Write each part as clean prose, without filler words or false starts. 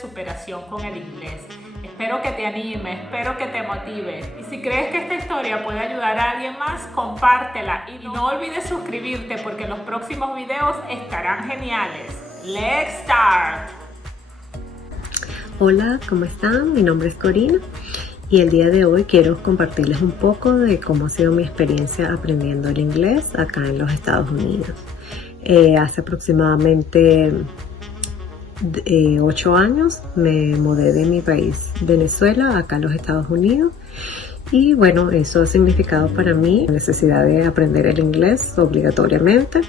superación con el inglés. Espero que te anime, espero que te motive. Y si crees que esta historia puede ayudar a alguien más, compártela. Y no olvides suscribirte porque los próximos videos estarán geniales. ¡Let's start! Hola, ¿cómo están? Mi nombre es Corina y el día de hoy quiero compartirles un poco de cómo ha sido mi experiencia aprendiendo el inglés acá en los Estados Unidos. Hace aproximadamente 8 años me mudé de mi país, Venezuela, acá a los Estados Unidos. Y bueno, eso ha significado para mí la necesidad de aprender el inglés obligatoriamente.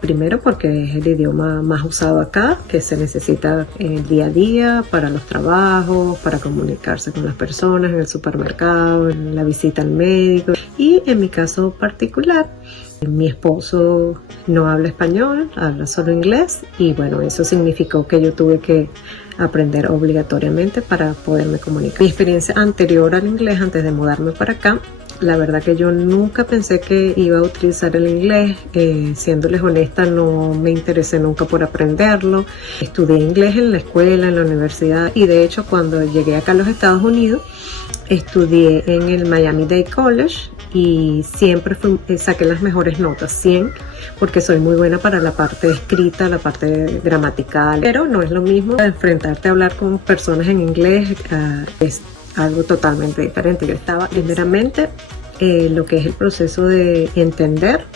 Primero porque es el idioma más usado acá, que se necesita en el día a día para los trabajos, para comunicarse con las personas en el supermercado, en la visita al médico. Y en mi caso particular, mi esposo no habla español, habla solo inglés, y bueno, eso significó que yo tuve que aprender obligatoriamente para poderme comunicar. Mi experiencia anterior al inglés, antes de mudarme para acá, la verdad que yo nunca pensé que iba a utilizar el inglés. Siéndoles honesta, no me interesé nunca por aprenderlo. Estudié inglés en la escuela, en la universidad, y de hecho cuando llegué acá a los Estados Unidos estudié en el Miami-Dade College y siempre saqué las mejores notas, 100, porque soy muy buena para la parte escrita, la parte gramatical, pero no es lo mismo enfrentarte a hablar con personas en inglés. Es algo totalmente diferente. Yo estaba primeramente lo que es el proceso de entender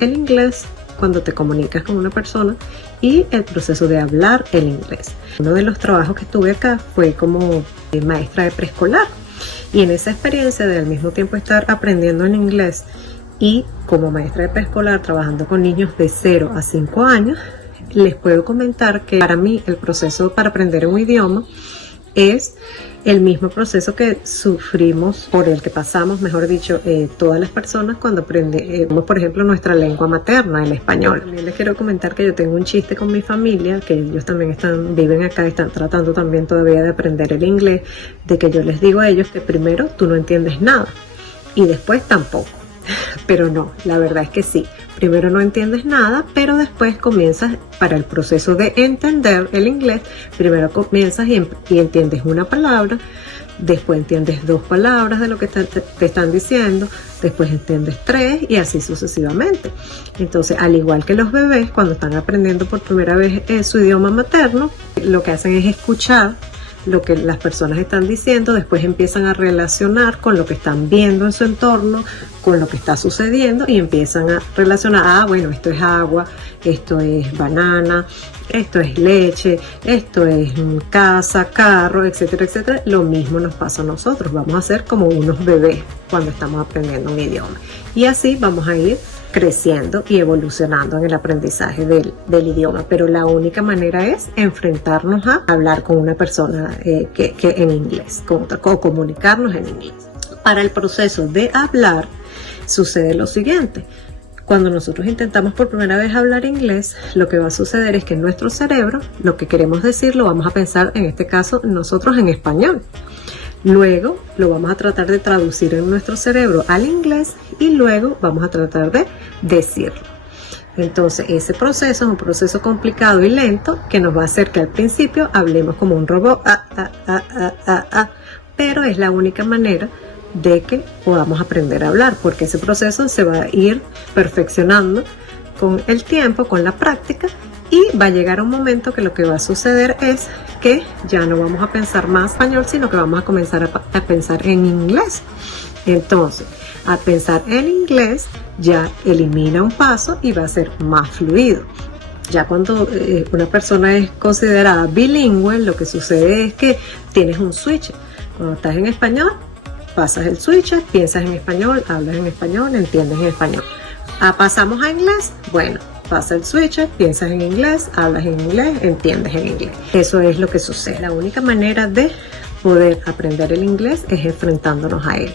el inglés cuando te comunicas con una persona y el proceso de hablar el inglés. Uno de los trabajos que tuve acá fue como maestra de preescolar, y en esa experiencia de al mismo tiempo estar aprendiendo el inglés y como maestra de preescolar trabajando con niños de 0 a 5 años, les puedo comentar que para mí el proceso para aprender un idioma es el mismo proceso que sufrimos, por el que pasamos, mejor dicho, todas las personas cuando aprendemos, por ejemplo, nuestra lengua materna, el español. También les quiero comentar que yo tengo un chiste con mi familia, que ellos también viven acá, están tratando también todavía de aprender el inglés, de que yo les digo a ellos que primero tú no entiendes nada y después tampoco. Pero no, la verdad es que sí. Primero no entiendes nada, pero después comienzas para el proceso de entender el inglés. Primero comienzas y entiendes una palabra, después entiendes 2 palabras de lo que te están diciendo, después entiendes 3 y así sucesivamente. Entonces, al igual que los bebés, cuando están aprendiendo por primera vez su idioma materno, lo que hacen es escuchar lo que las personas están diciendo, después empiezan a relacionar con lo que están viendo en su entorno, con lo que está sucediendo, y empiezan a relacionar, bueno, esto es agua, esto es banana, esto es leche, esto es casa, carro, etcétera, etcétera. Lo mismo nos pasa a nosotros, vamos a ser como unos bebés cuando estamos aprendiendo un idioma, y así vamos a ir creciendo y evolucionando en el aprendizaje del idioma, pero la única manera es enfrentarnos a hablar con una persona que en inglés, o comunicarnos en inglés. Para el proceso de hablar sucede lo siguiente: cuando nosotros intentamos por primera vez hablar inglés, lo que va a suceder es que en nuestro cerebro lo que queremos decir lo vamos a pensar, en este caso nosotros, en español. Luego lo vamos a tratar de traducir en nuestro cerebro al inglés y luego vamos a tratar de decirlo. Entonces ese proceso es un proceso complicado y lento que nos va a hacer que al principio hablemos como un robot, pero es la única manera de que podamos aprender a hablar, porque ese proceso se va a ir perfeccionando con el tiempo, con la práctica, y va a llegar un momento que lo que va a suceder es que ya no vamos a pensar más español, sino que vamos a comenzar a pensar en inglés. Entonces, al pensar en inglés ya elimina un paso y va a ser más fluido. Ya cuando una persona es considerada bilingüe, lo que sucede es que tienes un switch. Cuando estás en español, pasas el switch, piensas en español, hablas en español, entiendes en español. Pasamos a inglés, bueno, pasa el switch, piensas en inglés, hablas en inglés, entiendes en inglés. Eso es lo que sucede. La única manera de poder aprender el inglés es enfrentándonos a él.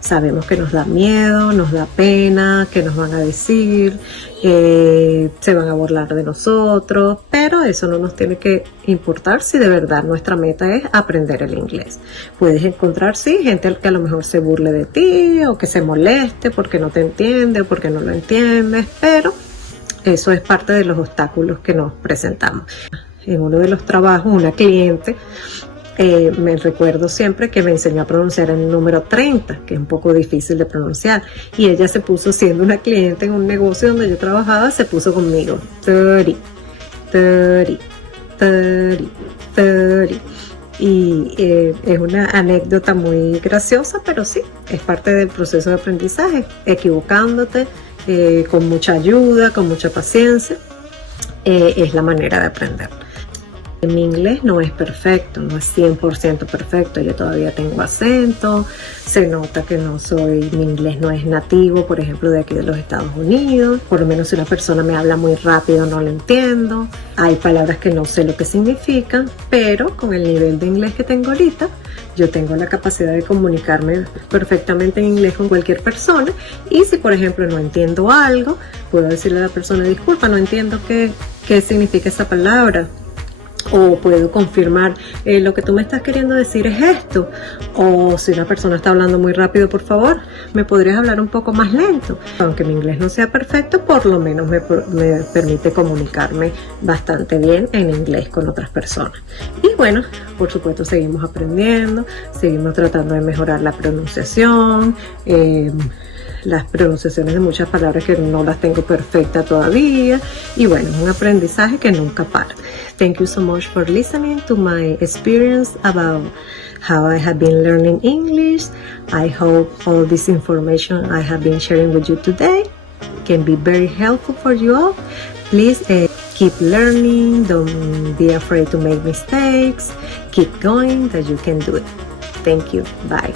Sabemos que nos da miedo, nos da pena, que nos van a decir, se van a burlar de nosotros, pero eso no nos tiene que importar si de verdad nuestra meta es aprender el inglés. Puedes encontrar, sí, gente que a lo mejor se burle de ti o que se moleste porque no te entiende o porque no lo entiendes, pero eso es parte de los obstáculos que nos presentamos. en uno de los trabajos, una cliente, me recuerdo siempre que me enseñó a pronunciar el número 30, que es un poco difícil de pronunciar, y ella se puso, siendo una cliente en un negocio donde yo trabajaba, se puso conmigo 30, 30, 30, 30. Y es una anécdota muy graciosa, pero sí, es parte del proceso de aprendizaje, equivocándote, con mucha ayuda, con mucha paciencia, es la manera de aprender. Mi inglés no es perfecto, no es 100% perfecto, yo todavía tengo acento, se nota que mi inglés no es nativo, por ejemplo, de aquí de los Estados Unidos, por lo menos si una persona me habla muy rápido no lo entiendo, hay palabras que no sé lo que significan, pero con el nivel de inglés que tengo ahorita, yo tengo la capacidad de comunicarme perfectamente en inglés con cualquier persona, y si por ejemplo no entiendo algo, puedo decirle a la persona, disculpa, no entiendo qué significa esa palabra. O puedo confirmar, lo que tú me estás queriendo decir es esto. O si una persona está hablando muy rápido, por favor, ¿me podrías hablar un poco más lento? Aunque mi inglés no sea perfecto, por lo menos me permite comunicarme bastante bien en inglés con otras personas. Y bueno, por supuesto seguimos aprendiendo, seguimos tratando de mejorar la pronunciación, las pronunciaciones de muchas palabras que no las tengo perfectas todavía, y bueno, es un aprendizaje que nunca para. Thank you so much for listening to my experience about how I have been learning English. I hope all this information I have been sharing with you today can be very helpful for you all. Please keep learning, don't be afraid to make mistakes, keep going, that you can do it. Thank you, bye.